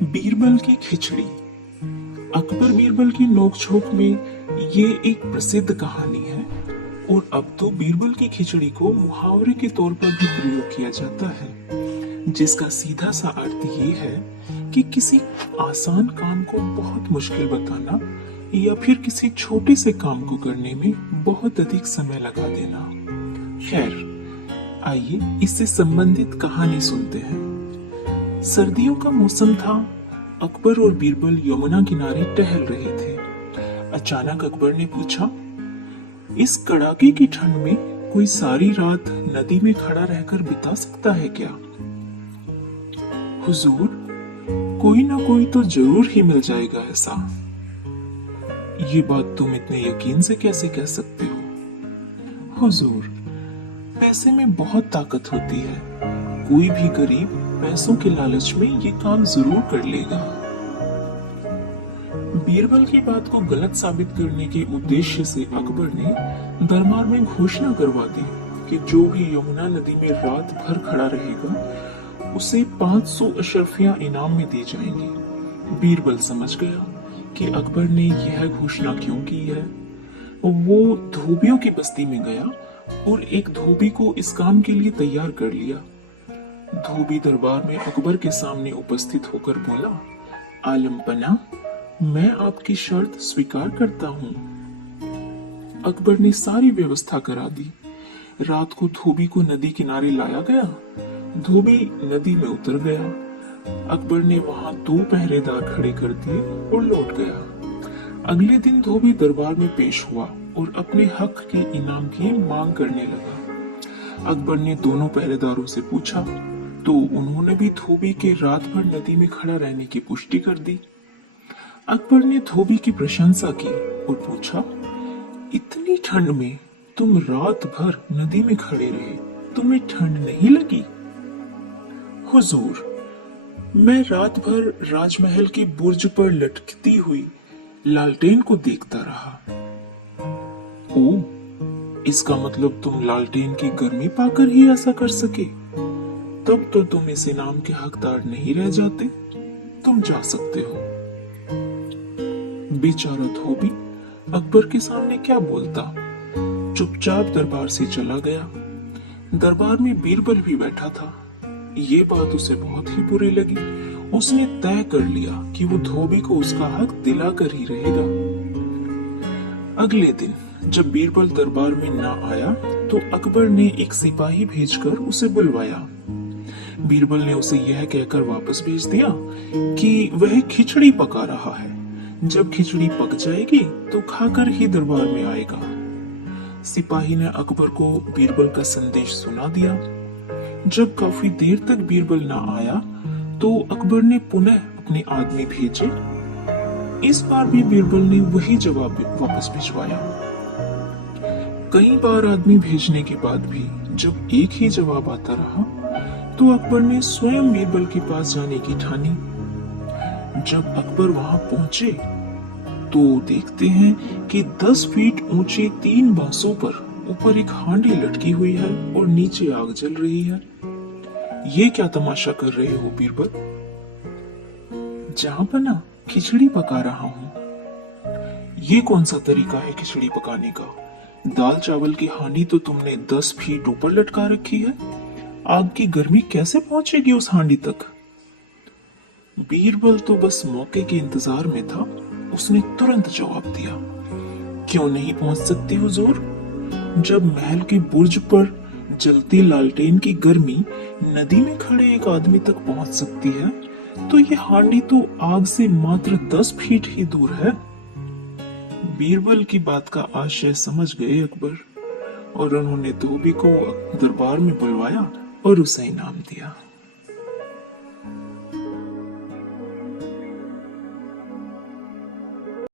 बीरबल की खिचड़ी। अकबर बीरबल की नोकझोंक में ये एक प्रसिद्ध कहानी है और अब तो बीरबल की खिचड़ी को मुहावरे के तौर पर भी प्रयोग किया जाता है, जिसका सीधा सा अर्थ ये है कि किसी आसान काम को बहुत मुश्किल बताना या फिर किसी छोटे से काम को करने में बहुत अधिक समय लगा देना। खैर, आइए इससे संबंधित कहानी सुनते हैं। सर्दियों का मौसम था। अकबर और बीरबल यमुना किनारे टहल रहे थे। अचानक अकबर ने पूछा, इस कड़ाके की ठंड में कोई सारी रात नदी में खड़ा रहकर बिता सकता है क्या? हुजूर, कोई ना कोई तो जरूर ही मिल जाएगा ऐसा। ये बात तुम इतने यकीन से कैसे कह सकते हो? हुजूर, पैसे में बहुत ताकत होती है। कोई भी गरीब पैसों के लालच में ये काम जरूर कर लेगा। बीरबल की बात को गलत साबित करने के उद्देश्य से अकबर ने दरबार में घोषणा करवा दी कि जो भी यमुना नदी में रात भर खड़ा रहेगा उसे 500 अशरफियां इनाम में दी जाएंगी। बीरबल समझ गया कि अकबर ने यह घोषणा क्यों की है। वो धोबियों की बस्ती में गया और एक धोबी को इस काम के लिए तैयार कर लिया। धोबी दरबार में अकबर के सामने उपस्थित होकर बोला, आलम पना, मैं आपकी शर्त स्वीकार करता हूँ। अकबर ने सारी व्यवस्था करा दी। रात को धोबी को नदी किनारे लाया गया। धोबी नदी में उतर गया। अकबर ने वहां 2 पहरेदार खड़े कर दिए और लौट गया। अगले दिन धोबी दरबार में पेश हुआ और अपने हक के इनाम की मांग करने लगा। अकबर ने दोनों पहरेदारों से पूछा तो उन्होंने भी धोबी के रात भर नदी में खड़ा रहने की पुष्टि कर दी। अकबर ने धोबी की प्रशंसा की और पूछा, इतनी ठंड में तुम रात भर नदी में खड़े रहे, तुम्हें ठंड नहीं लगी? हुजूर, मैं रात भर राजमहल की बुर्ज पर लटकती हुई लालटेन को देखता रहा। ओ, इसका मतलब तुम लालटेन की गर्मी पाकर ही ऐसा कर सके। तब तो तुम इस इनाम के हकदार नहीं रह जाते। तुम जा सकते हो। बेचारा धोबी अकबर के सामने क्या बोलता, चुपचाप दरबार से चला गया। दरबार में बीरबल भी बैठा था। ये बात उसे बहुत ही बुरी लगी। उसने तय कर लिया कि वो धोबी को उसका हक दिलाकर ही रहेगा। अगले दिन जब बीरबल दरबार में ना आया तो अकबर ने एक सिपाही भेजकर उसे बुलवाया। बीरबल ने उसे यह कहकर वापस भेज दिया कि वह खिचड़ी पका रहा है। जब खिचड़ी पक जाएगी तो खाकर ही दरबार में आएगा। सिपाही ने अकबर को बीरबल का संदेश सुना दिया। जब काफी देर तक बीरबल ना आया तो अकबर ने पुनः अपने आदमी भेजे। इस बार भी बीरबल ने वही जवाब वापस भिजवाया। कई बार आदमी भेजने के बाद भी जब एक ही जवाब आता रहा तो अकबर ने स्वयं बीरबल के पास जाने की ठानी। जब अकबर वहां पहुंचे तो देखते हैं कि 10 फीट ऊंचे 3 बांसों पर ऊपर एक हांडी लटकी हुई है और नीचे आग जल रही है। ये क्या तमाशा कर रहे हो बीरबल? जहां पना, खिचड़ी पका रहा हूँ। ये कौन सा तरीका है खिचड़ी पकाने का? दाल चावल की हांडी तो तुमने 10 फीट ऊपर लटका रखी है। आग की गर्मी कैसे पहुंचेगी उस हांडी तक? बीरबल तो बस मौके के इंतजार में था। उसने तुरंत जवाब दिया, क्यों नहीं पहुंच सकती हुजूर? जब महल के बुर्ज पर जलती लालटेन की गर्मी नदी में खड़े एक आदमी तक पहुंच सकती है तो ये हांडी तो आग से मात्र 10 फीट ही दूर है। बीरबल की बात का आशय समझ गए अकबर और उन्होंने धोबी को दरबार में बुलवाया और उसे इनाम दिया।